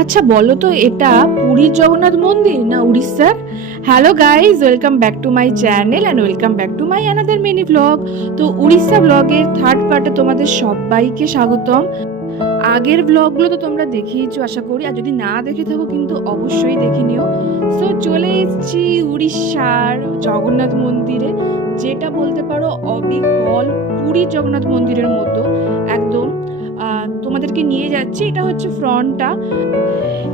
আচ্ছা বলো তো, এটা পুরীর জগন্নাথ মন্দির না উড়িষ্যার? Hello guys, welcome back to my channel and welcome back to my another mini blog. তো উড়িষ্যা ব্লগের থার্ড পার্টে তোমাদের সবাইকে স্বাগতম। আগের ব্লগগুলো তো তোমরা দেখেইছো আশা করি, আর যদি না দেখে থাকো কিন্তু অবশ্যই দেখে নিও। সো চলে এসেছি উড়িষ্যার জগন্নাথ মন্দিরে, যেটা বলতে পারো অবিকল পুরীর জগন্নাথ মন্দিরের মতো একদম। তোমাদেরকে নিয়ে যাচ্ছি, এটা হচ্ছে ফ্রন্টটা।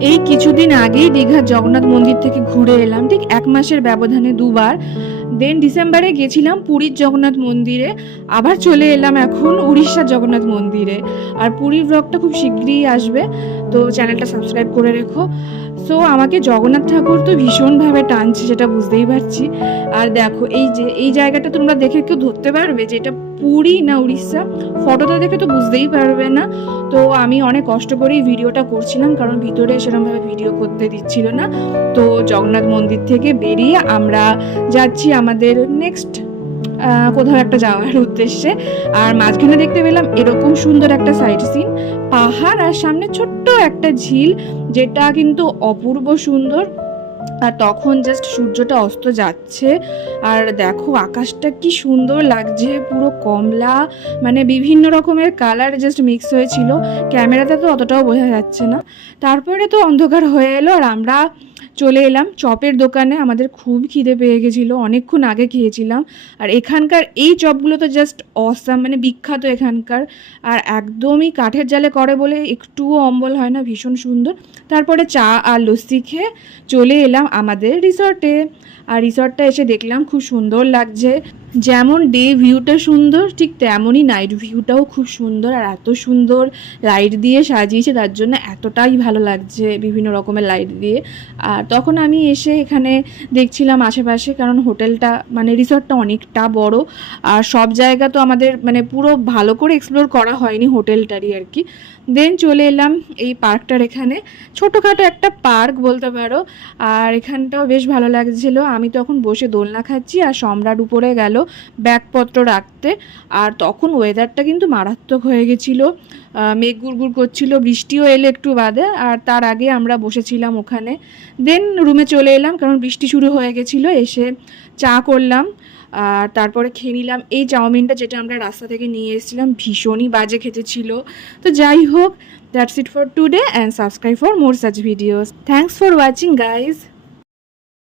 এই কিছুদিন আগেই দীঘার জগন্নাথ মন্দির থেকে ঘুরে এলাম, ঠিক 1 মাসের ব্যবধানে দুবার। দেন ডিসেম্বরে গেছিলাম পুরীর জগন্নাথ মন্দিরে, আবার চলে এলাম এখন উড়িষ্যার জগন্নাথ মন্দিরে। আর পুরীর ব্লগটা খুব শীঘ্রই আসবে, তো চ্যানেলটা সাবস্ক্রাইব করে রেখো। সো আমাকে জগন্নাথ ঠাকুর তো ভীষণভাবে টানছে, সেটা বুঝতেই পারছি। আর দেখো এই যে এই জায়গাটা তোমরা দেখে কেউ ধরতে পারবে যে এটা পুরী না উড়িষ্যা? ফটোটা দেখে তো বুঝতেই পারবে না। তো আমি অনেক কষ্ট করেই ভিডিওটা করছিলাম, কারণ ভিতরে সেরকমভাবে ভিডিও করতে দিচ্ছিল না। তো জগন্নাথ মন্দির থেকে বেরিয়ে আমরা যাচ্ছি আমাদের নেক্সট কোথাও একটা যাওয়ার উদ্দেশ্যে। আর মাঝখানে দেখতে পেলাম এরকম সুন্দর একটা সাইট সিন, পাহাড় আর সামনে ছোট্ট একটা ঝিল, যেটা কিন্তু অপূর্ব সুন্দর। আর তখন জাস্ট সূর্যটা অস্ত যাচ্ছে, আর দেখো আকাশটা কি সুন্দর লাগছে, পুরো কমলা, মানে বিভিন্ন রকমের কালার জাস্ট মিক্স হয়েছিল। ক্যামেরাতে তো অতটাও বোঝা যাচ্ছে না। তারপরে তো অন্ধকার হয়ে এলো, আর আমরা চলে এলাম চপের দোকানে। আমাদের খুব খিদে পেয়ে গেছিলো, অনেকক্ষণ আগে খেয়েছিলাম। আর এখানকার এই চপগুলো তো জাস্ট অসাম, মানে বিখ্যাত এখানকার। আর একদমই কাঠের জালে করে বলে একটুও অম্বল হয় না, ভীষণ সুন্দর। তারপরে চা আর লস্যি খেয়ে চলে এলাম আমাদের রিসর্টে। আর রিসর্টটা এসে দেখলাম খুব সুন্দর লাগছে। যেমন ডে ভিউটা সুন্দর, ঠিক তেমনই নাইট ভিউটাও খুব সুন্দর। আর এত সুন্দর লাইট দিয়ে সাজিয়েছে, তার জন্য এতটাই ভালো লাগছে বিভিন্ন রকমের লাইট দিয়ে। আর তখন আমি এসে এখানে দেখছিলাম আশেপাশে, কারণ হোটেলটা মানে রিসর্টটা অনেকটা বড়, আর সব জায়গা তো আমাদের মানে পুরো ভালো করে এক্সপ্লোর করা হয়নি হোটেলটারই আর কি। দেন চলে এলাম এই পার্কটার এখানে, ছোটোখাটো একটা পার্ক বলতে পারো। আর এখানটাও বেশ ভালো লাগছিল। আমি তখন বসে দোলনা খাচ্ছি, আর সম্রাট উপরে গেল ব্যাগপত্র রাখতে। আর তখন ওয়েদারটা কিন্তু মারাত্মক হয়ে গেছিলো, মেঘ গুড়গুড় করছিল, বৃষ্টিও এলো একটু বাদে। আর তার আগে আমরা বসেছিলাম ওখানে। দেন রুমে চলে এলাম, কারণ বৃষ্টি শুরু হয়ে গেছিলো। এসে চা করলাম, আর তারপরে খেয়ে নিলাম এই চাউমিনটা, যেটা আমরা রাস্তা থেকে নিয়ে এসেছিলাম, ভীষণই বাজে খেতে ছিল। তো যাই হোক, that's it for today, and subscribe for more such videos. Thanks for watching guys.